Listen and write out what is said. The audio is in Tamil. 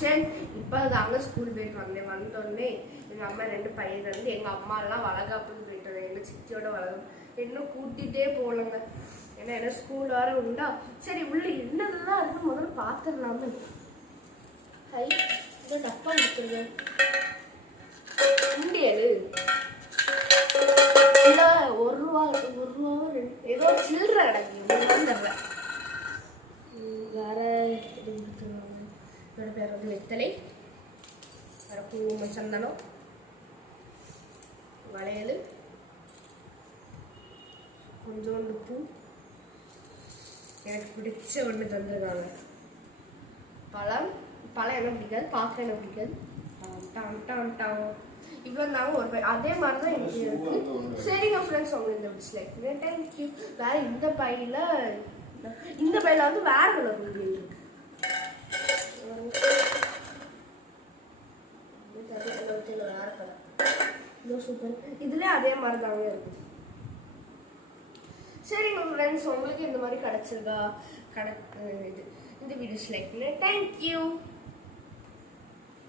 ஃபங்க்ஷன். இப்போ தாங்க ஸ்கூல் போயிட்டு வந்தோடனே எங்கள் அம்மா 2 பையன் வந்து எங்கள் அம்மாலாம் வளகாப்புக்கு போயிட்டு வந்தேன். எங்கள் சித்தியோட வளகாப்பு இன்னும் கூட்டிகிட்டே போகலங்க. ஏன்னா என்ன ஸ்கூல் வேறு உண்டா. சரி உள்ள என்னதுதான் இருக்கு முதல்ல பார்த்துடலாமே. ஹை இந்த டப்பா கொடுத்துருங்க. இண்டியது இல்லை, ₹1 ஏதோ சில்லற கிடைக்கும். வேற இது கொடுத்துருவாங்க. என்னோட பேர் வந்து வெத்தலை, வேற பூ, சந்தனம், வளையல், கொஞ்சோண்டு பூ, எனக்கு பிடிச்ச ஒன்று தந்துருக்காங்க. பழம் என்ன பிடிக்காது, பார்க்க என்ன பிடிக்காது. இப்போ நாங்கள் ஒரு பை அதே மாதிரி தான் எனக்கு இருக்குது. சரிங்க ஃப்ரெண்ட்ஸ், உங்களுக்கு இந்த லைக் தேங்க்யூ. வேற இந்த பையில வந்து வேற கலர் இருக்கு. வேற கலர் சூப்பர். இதுலேயே அதே மாதிரி தாங்க இருக்குது. சரிங்க ஃப்ரெண்ட்ஸ், உங்களுக்கு இந்த மாதிரி கிடச்சிருக்கா? இது இந்த வீடியோஸ் லைக் தேங்க்யூ.